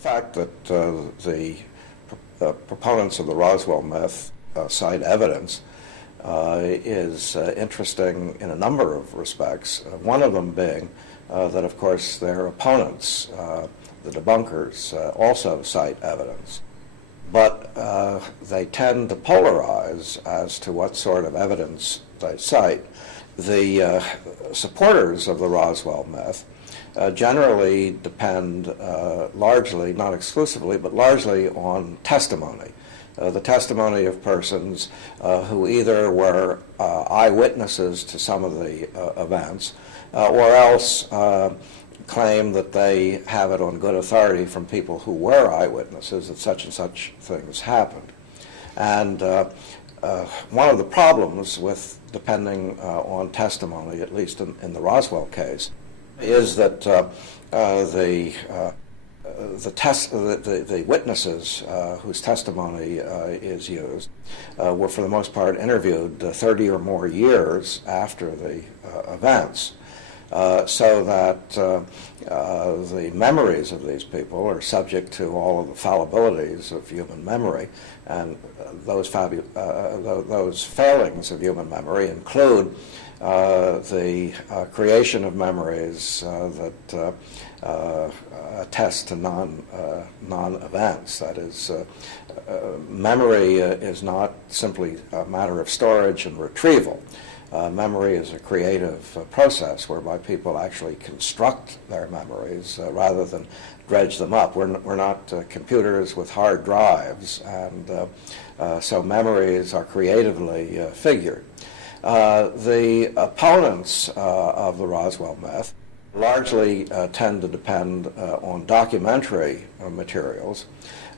fact that the proponents of the Roswell myth cite evidence is interesting in a number of respects, one of them being that, of course, their opponents, the debunkers, also cite evidence. But they tend to polarize as to what sort of evidence they cite. The supporters of the Roswell myth generally depend largely, not exclusively, but largely on testimony. The testimony of persons who either were eyewitnesses to some of the events or else claim that they have it on good authority from people who were eyewitnesses that such and such things happened. And one of the problems with depending on testimony, at least in the Roswell case, is that the witnesses whose testimony is used were for the most part interviewed 30 or more years after the events. So that the memories of these people are subject to all of the fallibilities of human memory, and those failings of human memory include the creation of memories that attest to non-events. That is, memory is not simply a matter of storage and retrieval. Memory is a creative process whereby people actually construct their memories rather than dredge them up. We're not computers with hard drives, and so memories are creatively figured. The opponents of the Roswell myth largely tend to depend on documentary materials,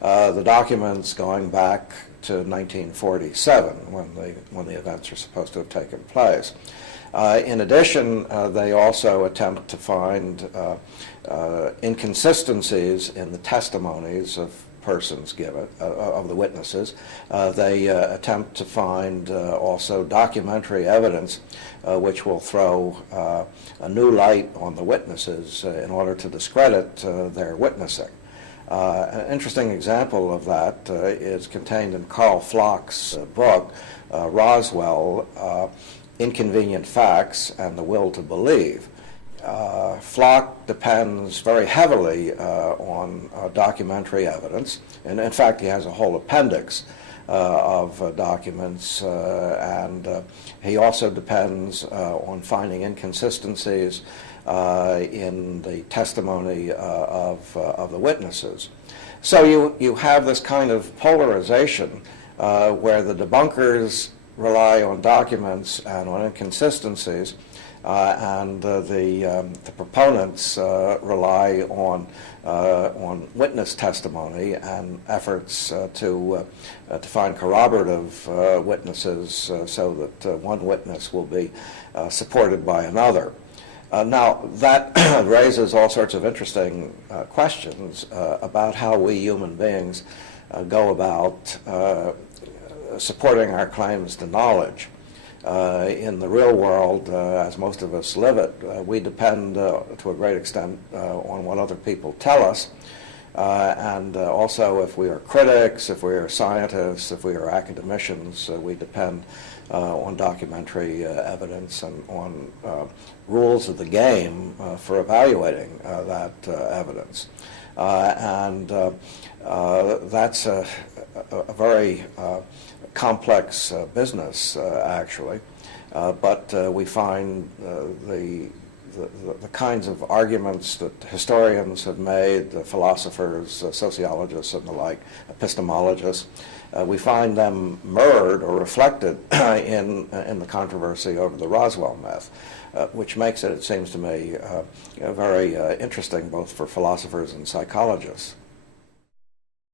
the documents going back to 1947 when the events are supposed to have taken place. In addition, they also attempt to find inconsistencies in the testimonies of persons given, of the witnesses. They attempt to find also documentary evidence which will throw a new light on the witnesses in order to discredit their witnessing. An interesting example of that is contained in Carl Flock's book, Roswell, Inconvenient Facts and the Will to Believe. Flock depends very heavily on documentary evidence, and in fact he has a whole appendix of documents, and he also depends on finding inconsistencies in the testimony of the witnesses. So you have this kind of polarization where the debunkers rely on documents and on inconsistencies, and the proponents rely on witness testimony and efforts to find corroborative witnesses so that one witness will be supported by another. Now, that raises all sorts of interesting questions about how we human beings go about supporting our claims to knowledge. In the real world, as most of us live it, we depend to a great extent on what other people tell us. And also, if we are critics, if we are scientists, if we are academicians, we depend on documentary evidence and on rules of the game for evaluating that evidence. And that's a very complex business, actually, but we find the kinds of arguments that historians have made, the philosophers, sociologists and the like, epistemologists, we find them mirrored or reflected in the controversy over the Roswell myth, which makes it seems to me, very interesting both for philosophers and psychologists.